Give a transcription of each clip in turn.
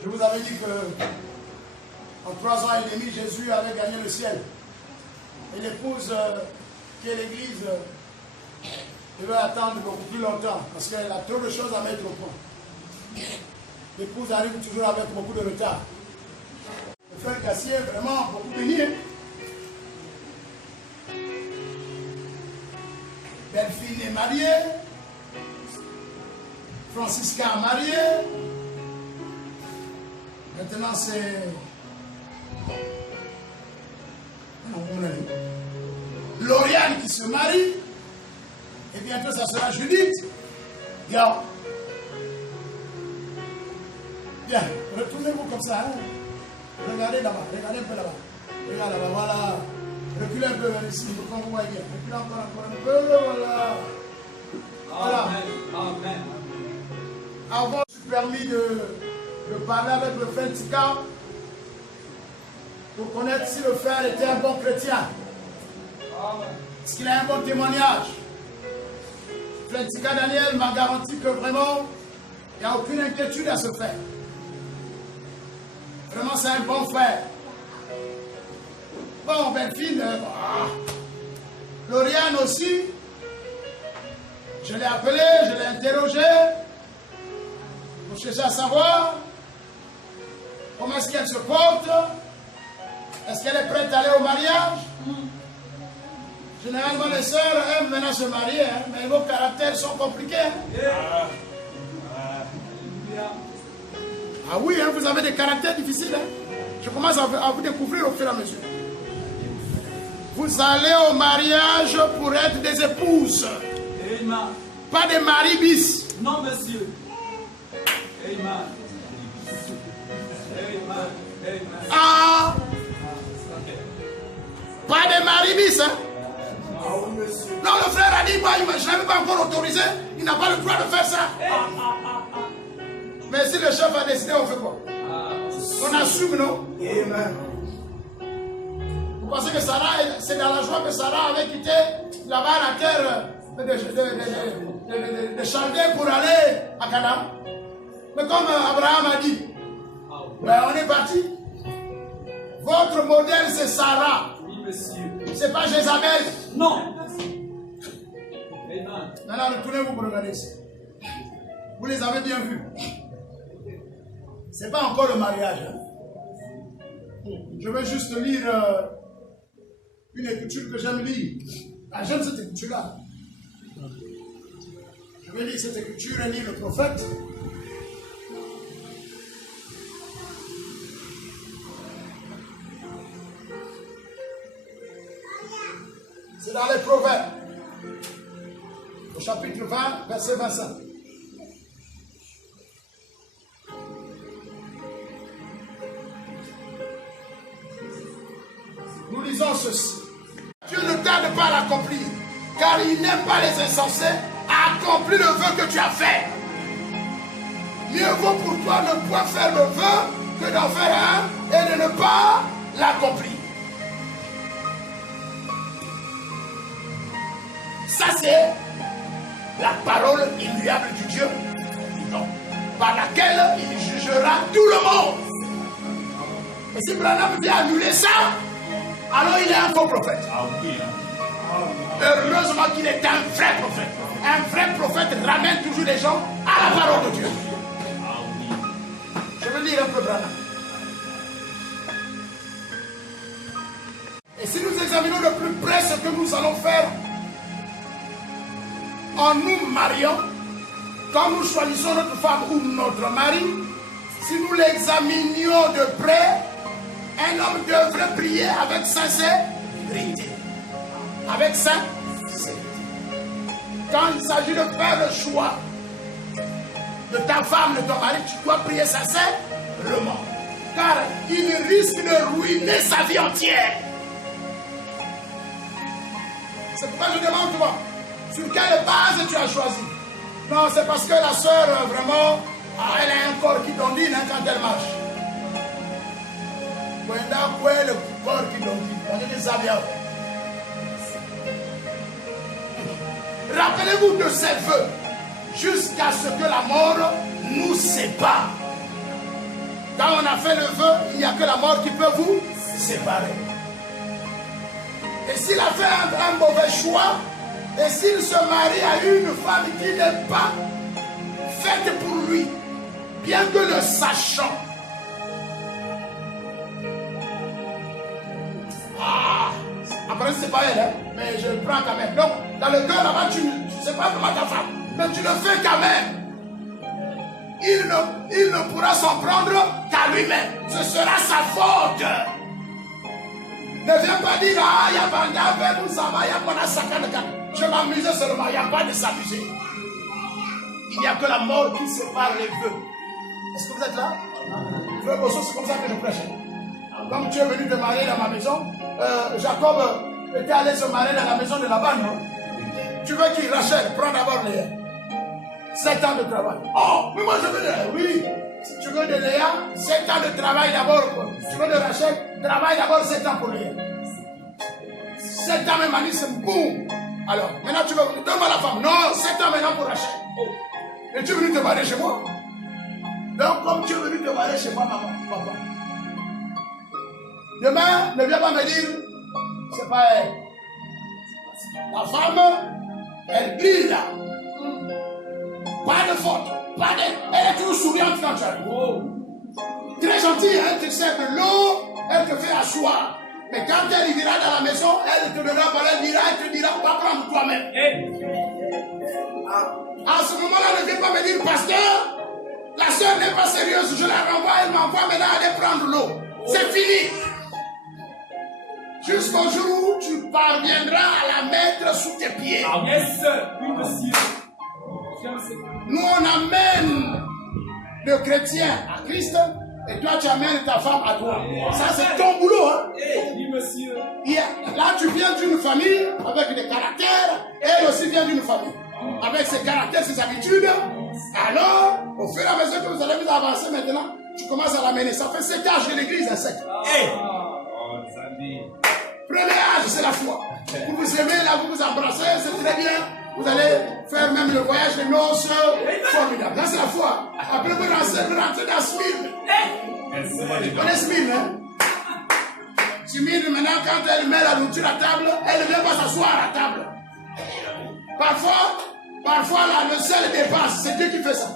Je vous avais dit que en 3 ans et demi, Jésus avait gagné le ciel. Et l'épouse qui est l'église devait attendre beaucoup plus longtemps parce qu'elle a trop de choses à mettre au point. L'épouse arrive toujours avec beaucoup de retard. Le frère Cassier est vraiment beaucoup béni. Delphine est mariée. Francisca est mariée. Maintenant c'est Lauriane qui se marie. Et bientôt ça sera Judith. Bien. Bien, retournez-vous comme ça. Hein? Regardez là-bas, regardez un peu là-bas. Regardez là-bas, voilà. Reculez un peu vers ici, pour qu'on vous voie bien. Reculez encore un peu, voilà. Voilà. Amen. Avant, je suis permis de parler avec le frère Tika pour connaître si le frère était un bon chrétien. Est-ce qu'il a un bon témoignage? Le frère Tika Daniel m'a garanti que vraiment, il n'y a aucune inquiétude à se faire. Vraiment, c'est un bon frère. Bon, Delphine, Lauriane aussi, je l'ai appelé, je l'ai interrogé pour chercher à savoir comment est-ce qu'elle se porte, est-ce qu'elle est prête à aller au mariage. Généralement, les sœurs aiment maintenant se marier, hein, mais vos caractères sont compliqués. Hein. Ah oui, hein, vous avez des caractères difficiles. Hein. Je commence à vous découvrir au fur et à mesure. Vous allez au mariage pour être des épouses. Amen. Pas des maris bis. Non, monsieur. Amen. Amen. Amen. Ah. Pas des maris bis. Hein. Non, le frère a dit, moi, je ne l'avais pas encore autorisé. Il n'a pas le droit de faire ça. Mais si le chef a décidé, on fait quoi? On assume, non? Amen. Vous pensez que Sarah, c'est dans la joie que Sarah avait quitté là-bas la terre de Chaldée pour aller à Canaan. Mais comme Abraham a dit, ben on est parti. Votre modèle c'est Sarah. Oui, monsieur. C'est pas Jézabel. Non. Amen. Maintenant, retournez-vous pour regarder ici. Vous les avez bien vus. C'est pas encore le mariage. Hein. Je vais juste lire une écriture que j'aime lire. Ah, j'aime cette écriture-là. Je vais lire cette écriture et lire le prophète. C'est dans les Proverbes. Au chapitre 20, verset 25. Nous lisons ceci. Dieu ne tarde pas à l'accomplir, car il n'aime pas les insensés, à accomplir le vœu que tu as fait. Mieux vaut pour toi ne point faire le vœu que d'en faire un et de ne pas l'accomplir. Ça c'est la parole immuable du Dieu vivant, par laquelle il jugera tout le monde. Et si Branham vient annuler ça, alors il est un faux prophète. Ah oui. Heureusement qu'il est un vrai prophète. Un vrai prophète ramène toujours les gens à la parole de Dieu. Ah oui. Je vais lire un peu Branham. Et si nous examinons de plus près ce que nous allons faire en nous mariant, quand nous choisissons notre femme ou notre mari, si nous l'examinions de près, un homme devrait prier avec sincérité. Avec sincérité. Quand il s'agit de faire le choix de ta femme, de ton mari, tu dois prier sincèrement. Car il risque de ruiner sa vie entière. C'est pourquoi je demande toi, sur quelle base tu as choisi? Non, c'est parce que la sœur, vraiment, elle a un corps qui dondine quand elle marche. Le corps qui dondine. Rappelez-vous de ces vœux jusqu'à ce que la mort nous sépare. Quand on a fait le vœu, il n'y a que la mort qui peut vous séparer. Et s'il a fait un mauvais choix, et s'il se marie à une femme qui n'est pas faite pour lui, bien que le sachant, après c'est pas elle, hein, mais je le prends quand même. Donc, dans le cœur là-bas, tu ne sais pas comment ta femme, mais tu le fais quand même. Il ne pourra s'en prendre qu'à lui-même. Ce sera sa faute. Ne viens pas dire, ah, il y a Banda, nous ça va, il y a Monasaka. Je m'amusais seulement, il n'y a pas de s'amuser. Il n'y a que la mort qui sépare les vœux. Est-ce que vous êtes là? Frère Bosso, c'est comme ça que je prêchais. Comme tu es venu te marier dans ma maison, Jacob était allé se marier dans la maison de Laban, non? Tu veux qu'il Rachel prend d'abord Léa. 7 ans de travail. Oh, mais moi je veux de oui. Si tu veux de Léa, 7 ans de travail d'abord. Tu veux de Rachel, travaille d'abord 7 ans pour Léa. 7 ans même à c'est boum. Alors, maintenant tu veux, donne-moi la femme. Non, 7 ans maintenant pour Rachel. Et tu es venu te marier chez moi. Donc, comme tu es venu te marier chez moi, maman, papa. Demain, ne viens pas me dire, c'est pas elle. La femme, elle brille là. Pas de faute. Elle est toujours souriante quand tu arrives. Oh. Très gentille, hein, tu sais que l'eau, elle te fait asseoir. Mais quand elle ira dans la maison, elle te donnera par elle te dira, va prendre toi-même. À ce moment-là, ne viens pas me dire, pasteur, la soeur n'est pas sérieuse, je la renvoie, elle m'envoie maintenant aller prendre l'eau. C'est fini. Jusqu'au jour où tu parviendras à la mettre sous tes pieds. Ah yes, oui monsieur. Nous on amène le chrétien à Christ et toi tu amènes ta femme à toi. Ça c'est ton boulot. Hein? Oui monsieur. Là tu viens d'une famille avec des caractères, elle aussi vient d'une famille. Avec ses caractères, ses habitudes. Alors, au fur et à mesure que vous allez vous avancer maintenant, tu commences à l'amener. Ça fait 7 ans chez l'église, un 7. Premier âge, c'est la foi. Vous vous aimez, là, vous vous embrassez, c'est très bien. Vous allez faire même le voyage de noces formidable. Là, c'est la foi. Après, vous rentrez dans Smyrne. Vous connaissez Smyrne, hein? Smyrne, maintenant, quand elle met la nourriture à table, elle ne vient pas s'asseoir à table. Parfois là, le sel dépasse. C'est Dieu qui fait ça.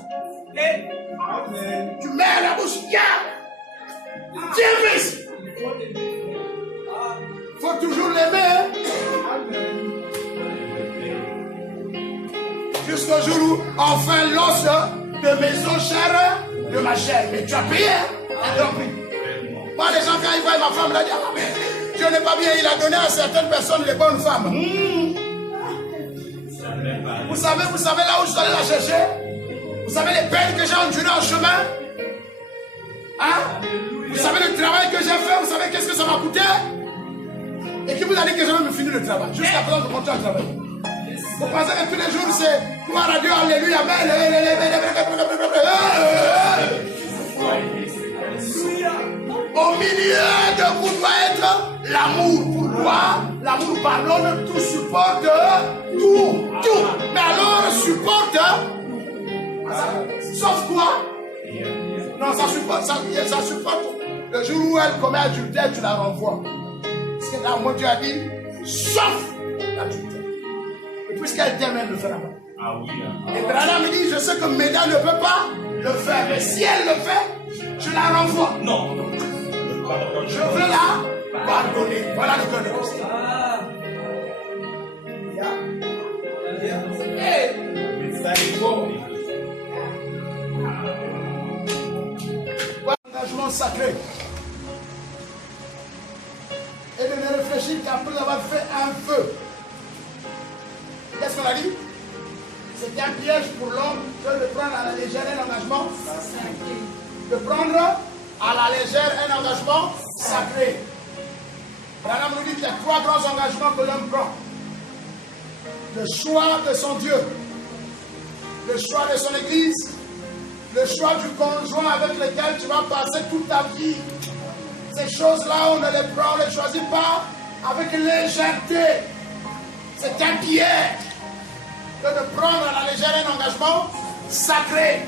Tu mets la bouche, tiens, ici. Faut toujours l'aimer, hein? Jusqu'au jour où enfin l'os de mes os chers de ma chair. Mais tu as payé, hein? Un grand prix. Moi, les gens, quand ils voient ma femme, ils disent, ah, mais Dieu n'est pas bien, il a donné à certaines personnes les bonnes femmes. Vous savez là où je suis allé la chercher? Vous savez les peines que j'ai endurées en chemin? Hein? Vous savez le travail que j'ai fait? Vous savez qu'est-ce que ça m'a coûté? Et qui vous a dit que je vais me finir le travail? Jusqu'à présent, je continue à travailler. Vous pensez que tous les jours, c'est gloire à Dieu, alléluia, amen. Au milieu de vous doit être l'amour. Pourquoi? L'amour pardonne, tout supporte, tout. Mais alors, supporte, sauf quoi? Non, ça supporte. Le jour où elle commet adultère, tu la renvoies. Parce que là, moi, Dieu a dit, sauf l'adultère. Et puisqu'elle t'aime, elle le fera pas. Ah oui. Et Branham me dit, je sais que Méda ne peut pas le faire. Mais si elle le fait, je la renvoie. Non. Je veux la pardonner. Voilà le cœur de Christ. Engagement sacré. Et de ne réfléchir qu'après avoir fait un feu. Qu'est-ce qu'on a dit? C'est un piège pour l'homme de prendre à la légère un engagement sacré. De prendre à la légère un engagement sacré. Branham nous dit qu'il y a 3 grands engagements que l'homme prend. Le choix de son Dieu, le choix de son église, le choix du conjoint avec lequel tu vas passer toute ta vie. Ces choses-là, on ne les prend, on ne les choisit pas avec légèreté. C'est un piège de prendre à la légère un engagement sacré.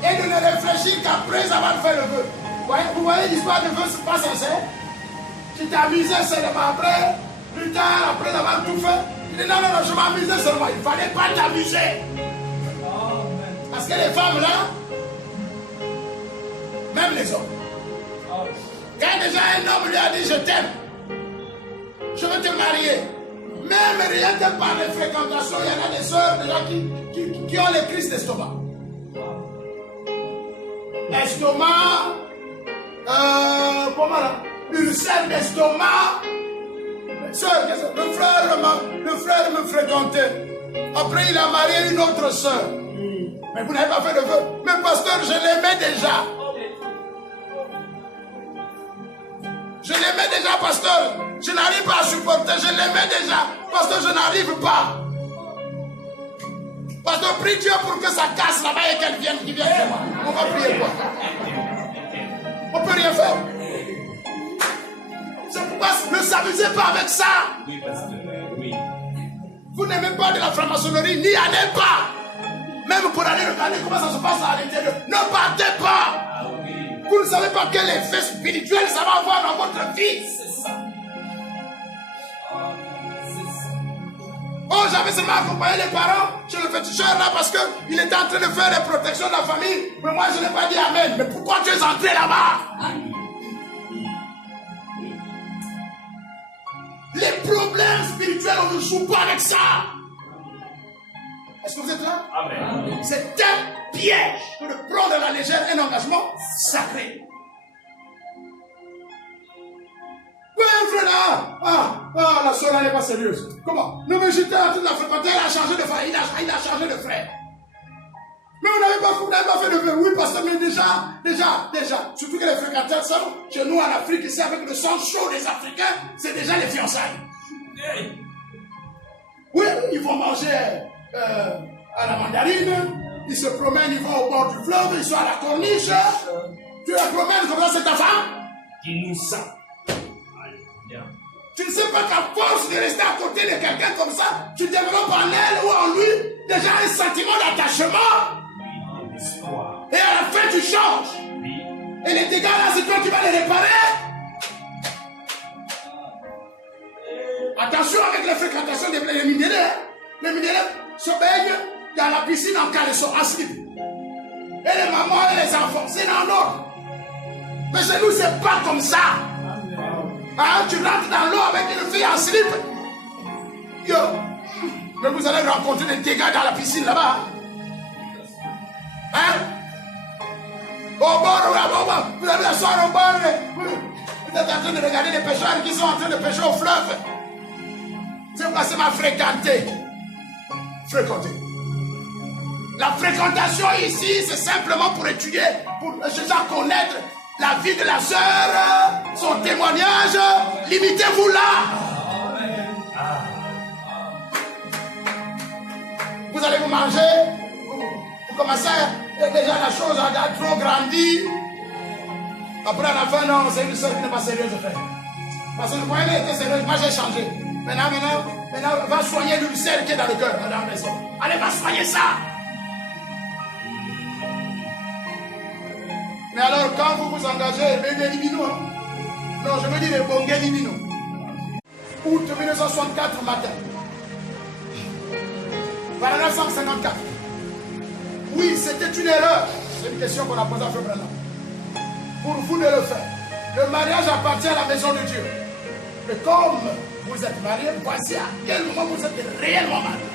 Et de ne réfléchir qu'après avoir fait le vœu. Vous voyez l'histoire de vœu, c'est pas sincère. Tu t'amusais seulement après, plus tard, après avoir tout fait. Tu dis non, je m'amusais seulement. Il ne fallait pas t'amuser. Parce que les femmes là, même les hommes, quand déjà un homme lui a dit je t'aime, je veux te marier, même rien que par les fréquentations, il y en a des sœurs déjà qui ont les crises d'estomac. Estomac, comment là? Ulcère d'estomac. Sœur, le frère me fréquentait. Après, il a marié une autre sœur. Mais vous n'avez pas fait de vœu. Mais pasteur, je l'aimais déjà. Je l'aimais déjà, pasteur. Je n'arrive pas à supporter. Je l'aimais déjà. Pasteur, je n'arrive pas. Pasteur, prie Dieu pour que ça casse là-bas et qu'elle vienne, qu'il vienne chez moi. On va prier quoi? On peut rien faire. C'est pourquoi ne s'amusez pas avec ça. Oui, pasteur. Oui. Vous n'aimez pas de la franc-maçonnerie, n'y allez pas. Même pour aller regarder comment ça se passe à l'intérieur. Ne partez pas. Ah oui. Vous ne savez pas quel effet spirituel ça va avoir dans votre vie. C'est ça. C'est ça. Oh, j'avais seulement accompagné les parents chez le féticheur là parce qu'il était en train de faire les protections de la famille. Mais moi, je n'ai pas dit amen. Mais pourquoi tu es entré là-bas? Les problèmes spirituels, on ne joue pas avec ça. Est-ce que vous êtes là? Amen. C'est un piège de prendre à la légère un engagement sacré. Oui, frère, la soeur n'est pas sérieuse. Comment? Non, mais j'étais en train de la fréquenter, elle a changé de frère, il a changé de frère. Mais vous n'avez pas fait de vœu. Oui, parce que mais déjà. Surtout que les fréquenteurs sont chez nous en Afrique, ici, avec le sang chaud des Africains, c'est déjà les fiançailles. Oui, ils vont manger à la mandarine, ils se promènent, ils vont au bord du fleuve, ils sont à la corniche. Tu la promènes comme ça, c'est ta femme. Qui nous sent. Alléluia. Tu ne sais pas qu'à force de rester à côté de quelqu'un comme ça, tu développes en elle ou en lui déjà un sentiment d'attachement. Oui, l'espoir. Et à la fin, tu changes. Oui. Et les dégâts là, c'est toi qui vas les réparer. Attention avec la fréquentation des minéraux. Les minéraux se baignent dans la piscine en caleçon, en slip. Et les mamans et les enfants, c'est dans l'ordre. Mais chez nous, c'est pas comme ça. Hein, tu rentres dans l'eau avec une fille en slip. Yo. Mais vous allez rencontrer des dégâts dans la piscine là-bas. Hein? Au bord, vous allez asseoir au bord. Vous êtes en train de regarder les pêcheurs qui sont en train de pêcher au fleuve. C'est pourquoi c'est ma fréquenter. Fréquenter. La fréquentation ici, c'est simplement pour étudier, pour déjà connaître la vie de la sœur, son témoignage. Limitez-vous là. Vous allez vous manger. Vous commencez, déjà la chose a trop grandi. Après à la fin, non, c'est une sœur qui n'est pas sérieuse, frère. Parce que le moyen était sérieux, moi j'ai changé. Maintenant, va soigner l'ulcère qui est dans le cœur, dans la maison. Allez, va soigner ça. Mais alors, quand vous vous engagez, non, je veux dire les bongés divino. Août 1964 matin. Par 1954. Oui, c'était une erreur. C'est une question qu'on a posée à Frère Branham. Pour vous de le faire. Le mariage appartient à la maison de Dieu. Et comme vous êtes mariés, voici à quel moment vous êtes réellement mariés.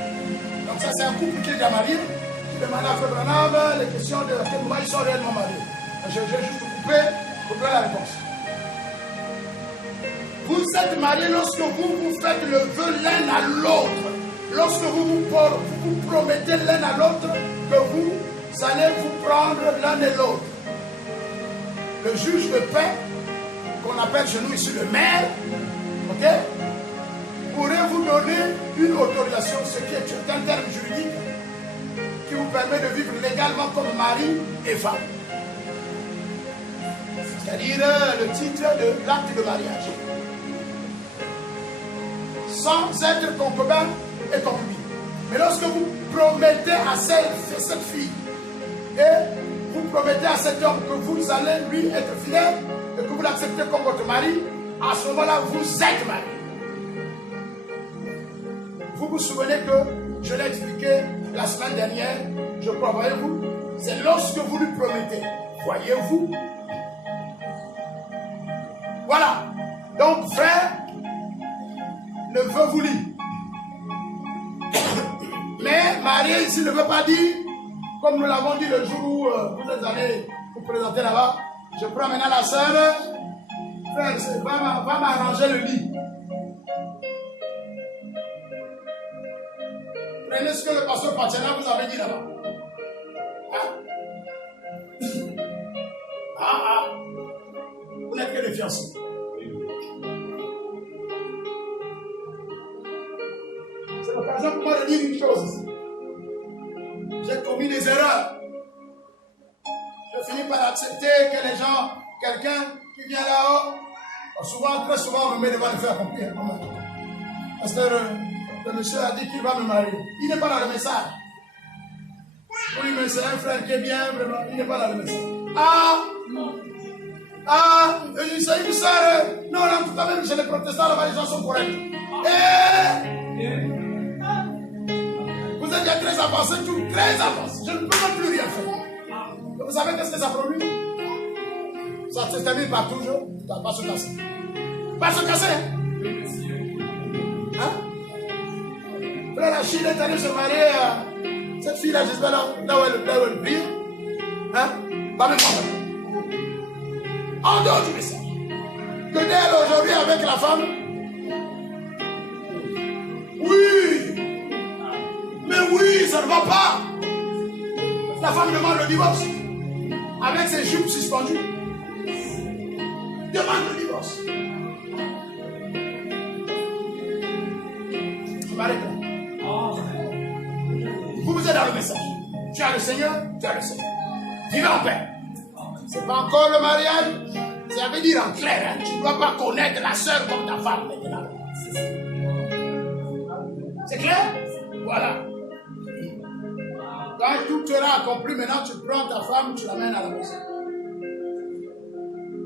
Donc ça, c'est un couple qui est déjà marié. Qui demande à Frère Branham les questions de à quel moment ils sont réellement mariés. Je vais juste couper pour donner la réponse. Vous êtes mariés lorsque vous faites le vœu l'un à l'autre. Lorsque vous promettez l'un à l'autre que vous allez vous prendre l'un et l'autre. Le juge de paix, qu'on appelle chez nous ici le maire, ok, pourrait vous donner une autorisation, ce qui est un terme juridique qui vous permet de vivre légalement comme mari et femme. C'est-à-dire le titre de l'acte de mariage. Sans être concubin et concubine. Mais lorsque vous promettez à cette fille et vous promettez à cet homme que vous allez lui être fidèle et que vous l'acceptez comme votre mari, à ce moment-là, vous êtes marié. Vous vous souvenez que je l'ai expliqué la semaine dernière, je crois, voyez-vous, c'est lorsque vous lui promettez, voyez-vous. Voilà. Donc, frère, ne veut vous dire. Mais marié ici ne veut pas dire, comme nous l'avons dit le jour où vous êtes allés vous présenter là-bas, je prends maintenant la sœur, frère, va m'arranger le lit. Prenez ce que le pasteur Pachana vous avait dit là-bas. Hein? Vous n'êtes que des fiancés. C'est l'occasion pour moi de dire une chose. J'ai commis des erreurs. Je finis par accepter que les gens, quelqu'un qui vient là-haut, souvent, très souvent, on me met devant le feu accompli. Pasteur, le monsieur a dit qu'il va me marier. Il n'est pas dans le message. Oui, mais c'est un frère qui est bien, vraiment. Il n'est pas dans le message. C'est une sœur. Non, en tout cas, même chez les protestants, là-bas, les gens sont corrects. Vous êtes bien très avancé, très avancé. Je ne peux même plus rien faire. Vous savez qu'est-ce que ça produit? Ça se termine par toujours. Ça va pas se casser. Pas se casser. Hein? Frère Achille est allé se marier à cette fille-là, j'espère là où elle prie. Hein? Pas même pas. En dehors du message. Que d'elle aujourd'hui avec la femme. Oui. Mais oui, ça ne va pas. La femme demande le divorce. Avec ses jupes suspendues. Demande le divorce. Je m'arrête là. Vous êtes dans le message. Tu as le Seigneur, tu as le Seigneur. Vivez en paix. C'est pas encore le mariage. Ça veut dire en clair, hein, tu ne dois pas connaître la sœur comme ta femme maintenant. C'est clair? Voilà. Quand tout sera accompli, maintenant tu prends ta femme, tu l'amènes à la maison.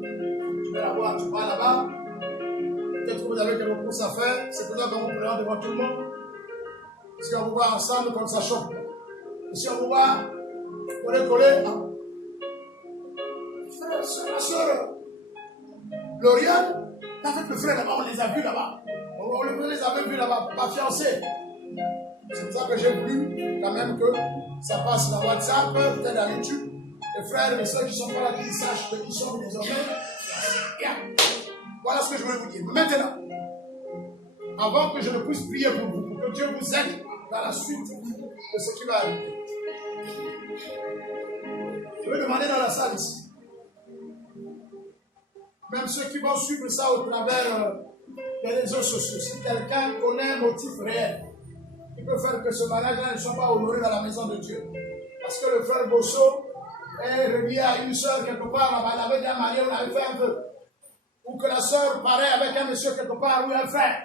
Tu vas la voir, tu vas là-bas. Peut-être que vous avez quelque chose à faire. C'est pour ça qu'on vous prend devant tout le monde. Si on vous voit ensemble, comme ça choque. Et si on vous voit, coller. Frère, ma soeur, Lauriane, avec le frère là-bas, on les a vus là-bas. On les avait vus là-bas, pas fiancés. C'est pour ça que j'ai voulu quand même que ça passe dans WhatsApp, peut-être dans YouTube. Les frères et les soeurs qui sont pas là, qui sachent qui sont désormais. Bien. Voilà ce que je voulais vous dire. Maintenant, avant que je ne puisse prier pour vous, pour que Dieu vous aide dans la suite de ce qui va arriver, je vais demander dans la salle ici, même ceux qui vont suivre ça au travers des réseaux sociaux, si quelqu'un connaît un motif réel qui peut faire que ce mariage-là ne soit pas honoré dans la maison de Dieu, parce que le frère Bosso est relié à une soeur quelque part là-bas, il avait déjà marié, on avait fait un vœu, ou que la soeur paraît avec un monsieur quelque part ou un frère,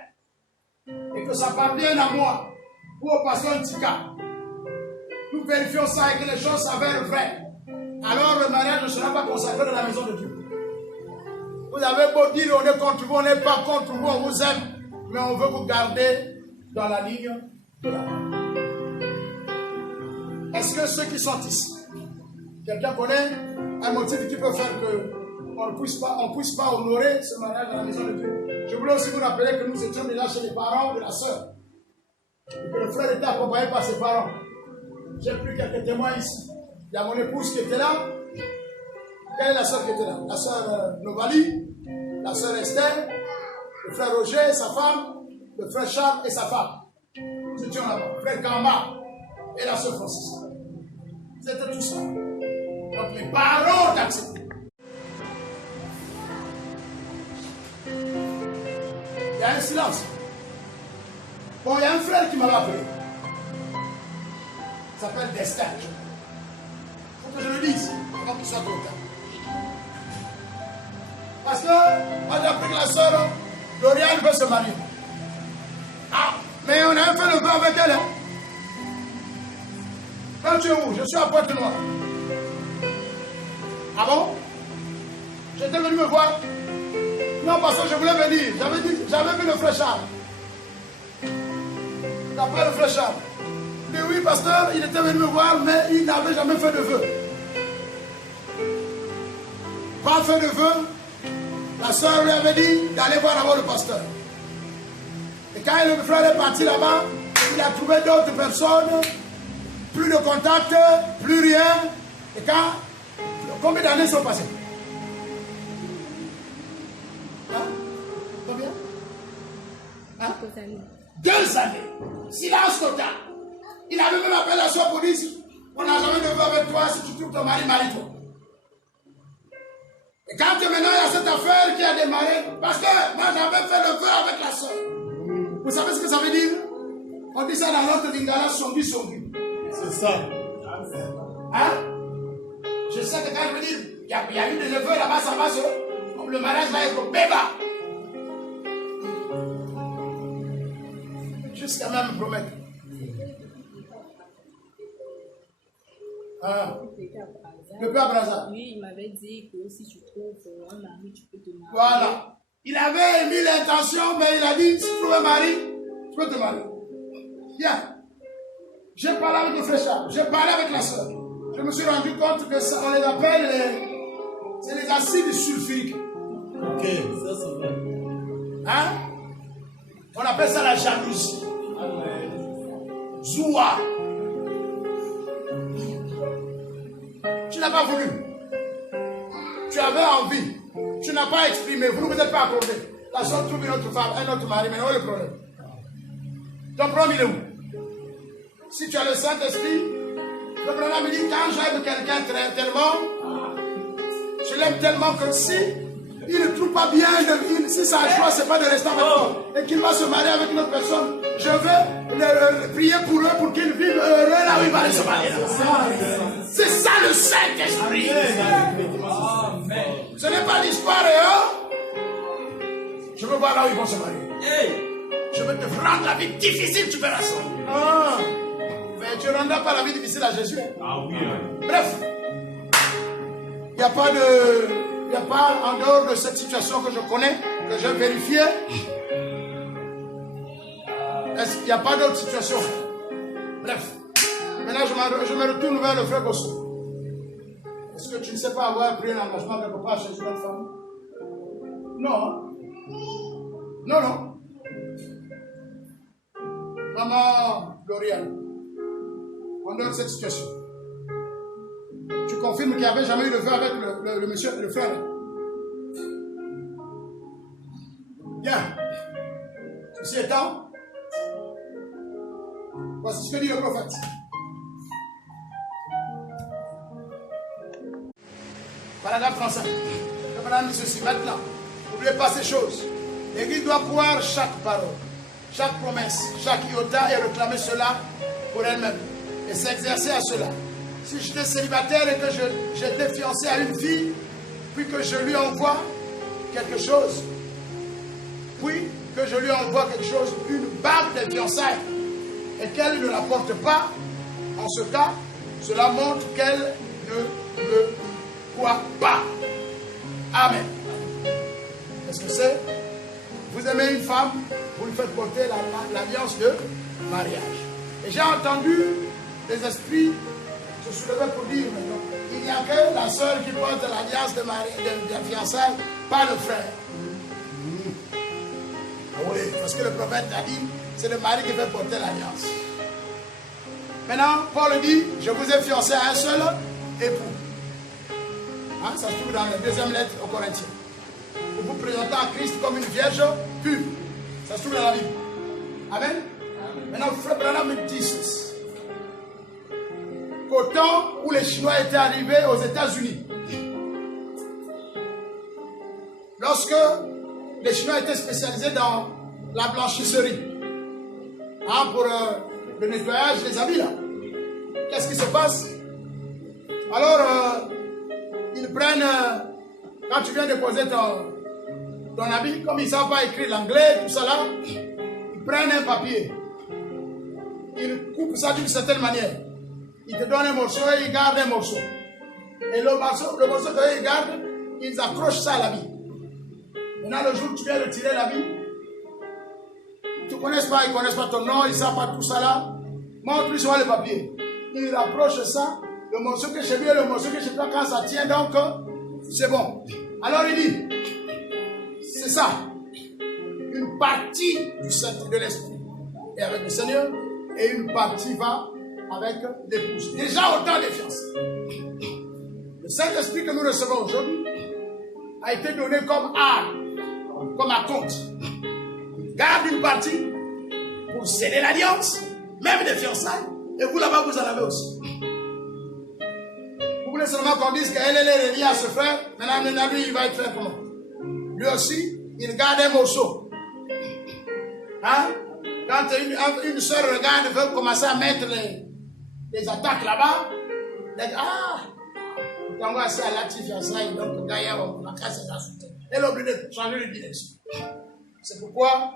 et que ça parvienne à moi, ou au pasteur Tika. Nous vérifions ça et que les choses s'avèrent vraies. Alors le mariage ne sera pas consacré dans la maison de Dieu. Vous avez beau dire on est contre vous, on n'est pas contre vous, on vous aime, mais on veut vous garder dans la ligne de la mort. Est-ce que ceux qui sont ici, quelqu'un connaît un motif qui peut faire qu'on ne puisse pas honorer ce mariage dans la maison de Dieu? Je voulais aussi vous rappeler que nous étions déjà chez les parents de la sœur. Et que le frère était accompagné par ses parents. J'ai pris quelques témoins ici. Il y a mon épouse qui était là. Quelle est la sœur qui était là? La sœur Novali, la sœur Esther, le frère Roger et sa femme, le frère Charles et sa femme. Nous étions là-bas. Le frère Kamba et la sœur Francis. C'était tout ça. Donc les parents ont accepté. Il y a un silence. Bon, il y a un frère qui m'avait appelé. Il s'appelle Destin. Il faut que je le dise, avant qu'il soit trop tard. Parce que moi j'ai appris que la sœur Lauriane veut se marier. Ah, mais on a fait le vœu avec elle. Hein? Quand tu es où? Je suis à Pointe-Noire. Ah bon? J'étais venu me voir. Non, parce que je voulais venir. J'avais vu le frère Charles. D'après le frère Charles. Il dit oui, pasteur, il était venu me voir, mais il n'avait jamais fait de vœu. Pas fait de vœu. La soeur lui avait dit d'aller voir d'abord le pasteur. Et quand le frère est parti là-bas, il a trouvé d'autres personnes, plus de contact, plus rien. Et combien d'années sont passées? Hein? Combien? Hein? 2 années. Silence total. Il avait même appelé la soeur pour dire on n'a jamais de vœu avec toi, si tu trouves ton mari, marie-toi. Et quand maintenant il y a cette affaire qui a démarré, parce que moi j'avais fait le vœu avec la soeur. Vous savez ce que ça veut dire? On dit ça dans l'autre lingala, sombi. C'est ça. Hein? Je sais que quand je veux dire, il y a eu des vœux là-bas, ça va se. Le mariage va être béba. Jusqu'à même promettre. Ah. Le père Brazza. Oui, il m'avait dit que si tu trouves un mari, tu peux te marier. Voilà. Il avait mis l'intention, mais il a dit si tu trouves un mari, tu peux te marier. Bien. J'ai parlé avec le frère Charles, j'ai parlé avec la soeur. Je me suis rendu compte que ça, on les appelle c'est les acides sulfuriques. Ok, ça c'est vrai. Hein? On appelle ça la jalousie. Zoua. Tu n'as pas voulu. Tu avais envie. Tu n'as pas exprimé. Vous ne vous êtes pas accordé. La soeur trouve une autre femme, un autre mari, mais où est le problème? Ton problème, il est où? Si tu as le Saint-Esprit, le problème me dit quand j'aime quelqu'un tellement, je l'aime tellement que si il ne trouve pas bien, si sa choix, ce n'est pas de rester avec nous, et qu'il va se marier avec une autre personne, je veux prier pour eux, pour qu'ils vivent heureux là où ils vont aller se marier. C'est ça le Saint-Esprit. Ce n'est pas l'histoire, je veux voir là où ils vont se marier. Je veux te rendre la vie difficile, tu verras ça. Mais tu ne rendras pas la vie difficile à Jésus. Bref, il n'y a pas en dehors de cette situation que je connais, que j'ai vérifiée. Il n'y a pas d'autre situation. Bref, maintenant je me retourne vers le frère Bosso. Est-ce que tu ne sais pas avoir pris un engagement quelque part chez une autre femme? Non. Non. Maman Gloriane, en dehors de cette situation, tu confirmes qu'il n'y avait jamais eu de vœu avec le monsieur et le frère? Bien. Ceci étant, voici ce que dit le prophète. Paragraphe 35. Le madame dit ceci maintenant. N'oubliez pas ces choses. L'Église doit croire chaque parole, chaque promesse, chaque iota et réclamer cela pour elle-même et s'exercer à cela. Si j'étais célibataire et que j'étais fiancé à une fille, puis que je lui envoie quelque chose, une bague de fiançailles, et qu'elle ne la porte pas, en ce cas, cela montre qu'elle ne me croit pas. Amen. Qu'est-ce que c'est? Vous aimez une femme, vous lui faites porter l'alliance de mariage. Et j'ai entendu les esprits se soulever pour dire, il n'y a que la sœur qui porte l'alliance de fiançailles, pas le frère. Oui, parce que le prophète a dit, c'est le mari qui fait porter l'alliance. Maintenant, Paul dit, je vous ai fiancé à un seul époux. Ça se trouve dans la deuxième lettre aux Corinthiens. Vous vous présentez à Christ comme une vierge pure. Ça se trouve dans la Bible. Amen. Maintenant, frère Branham me dit ceci. Qu'au temps où les Chinois étaient arrivés aux États-Unis, lorsque les Chinois étaient spécialisés dans la blanchisserie, pour le nettoyage des habits, là, qu'est-ce qui se passe? Alors, ils prennent, quand tu viens déposer ton habit, comme ils ne savent pas écrire l'anglais, tout ça là, ils prennent un papier, ils coupent ça d'une certaine manière. Ils te donnent un morceau et ils gardent un morceau. Et le morceau qu'ils gardent, ils accrochent ça à l'habit. Maintenant, le jour où tu viens retirer l'habit, tu ne connais pas, ils ne connaissent pas ton nom, ils ne savent pas tout ça là. Montre-lui sur le papier. Il approche ça, le morceau que j'ai vu et le morceau que je prends quand ça tient, donc c'est bon. Alors il dit, c'est ça. Une partie du Saint de l'Esprit est avec le Seigneur et une partie va avec l'épouse. Déjà autant de fiançailles. Le Saint-Esprit que nous recevons aujourd'hui a été donné comme arme, comme à compte. Garde une partie pour sceller l'alliance, même des fiançailles, et vous là-bas vous en avez aussi. Vous voulez seulement qu'on dise qu'elle est reliée à ce frère, maintenant lui il va être frère comment? Lui aussi, il garde un morceau. Quand une soeur regarde, veut commencer à mettre les attaques là-bas, on va essayer à la fiançailles, donc d'ailleurs on va casser la soutien. Elle est obligée de changer de direction. C'est pourquoi,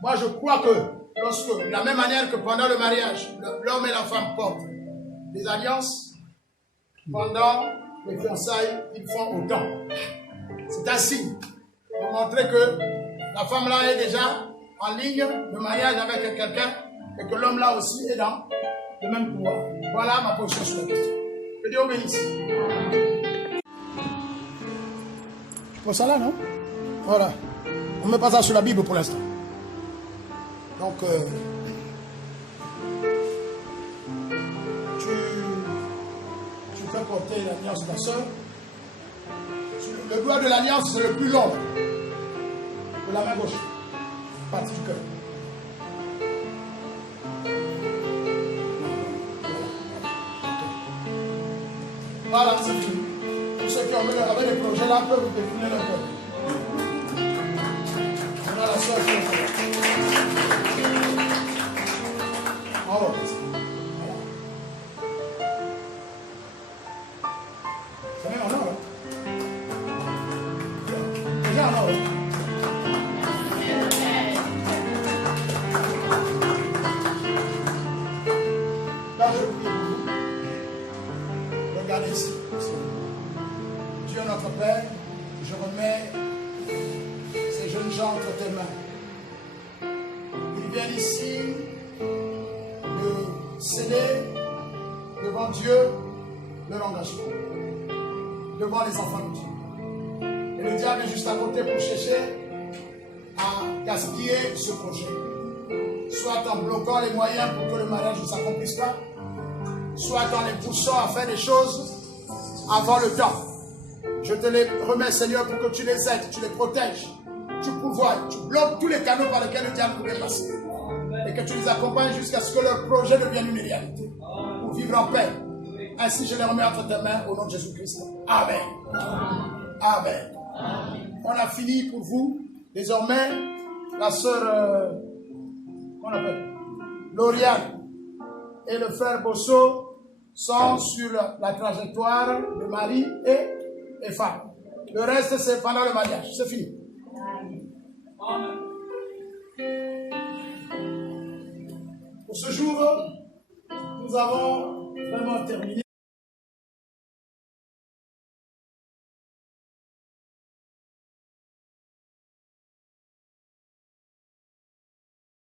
moi je crois que lorsque, de la même manière que pendant le mariage, l'homme et la femme portent des alliances, pendant les fiançailles, ils font autant. C'est un signe pour montrer que la femme là est déjà en ligne de mariage avec quelqu'un et que l'homme là aussi est dans le même pouvoir. Voilà ma position sur la question. Que Dieu bénisse. Pour ça là, non? Voilà. On ne met pas ça sur la Bible pour l'instant. Donc, tu fais porter l'alliance de ta soeur. Le doigt de l'alliance, c'est le plus long de la main gauche, partie du cœur. Voilà, c'est fini. ceux qui avaient des projets là peuvent définir leur peu. On a la soeur qui est là. En haut. Voilà. C'est bien en or, hein? Déjà en or, hein? Là, je prie pour vous. Regardez ici. Dieu notre Père, je remets ces jeunes gens entre tes mains. Ils viennent ici de céder devant Dieu leur engagement, devant les enfants de Dieu. Et le diable est juste à côté pour chercher à gaspiller ce projet. Soit en bloquant les moyens pour que le mariage ne s'accomplisse pas, soit en les poussant à faire des choses avant le temps. Je te les remets, Seigneur, pour que tu les aides, tu les protèges, tu pourvoies, tu bloques tous les canaux par lesquels le diable pourrait passer. Et que tu les accompagnes jusqu'à ce que leur projet devienne une réalité. Pour vivre en paix. Ainsi, je les remets entre tes mains au nom de Jésus-Christ. Amen. Amen. On a fini pour vous. Désormais, la sœur, qu'on appelle Lauriane et le frère Bosso sont sur la trajectoire de mari et femme. Le reste, c'est pendant le mariage. C'est fini. Pour ce jour, nous avons vraiment terminé.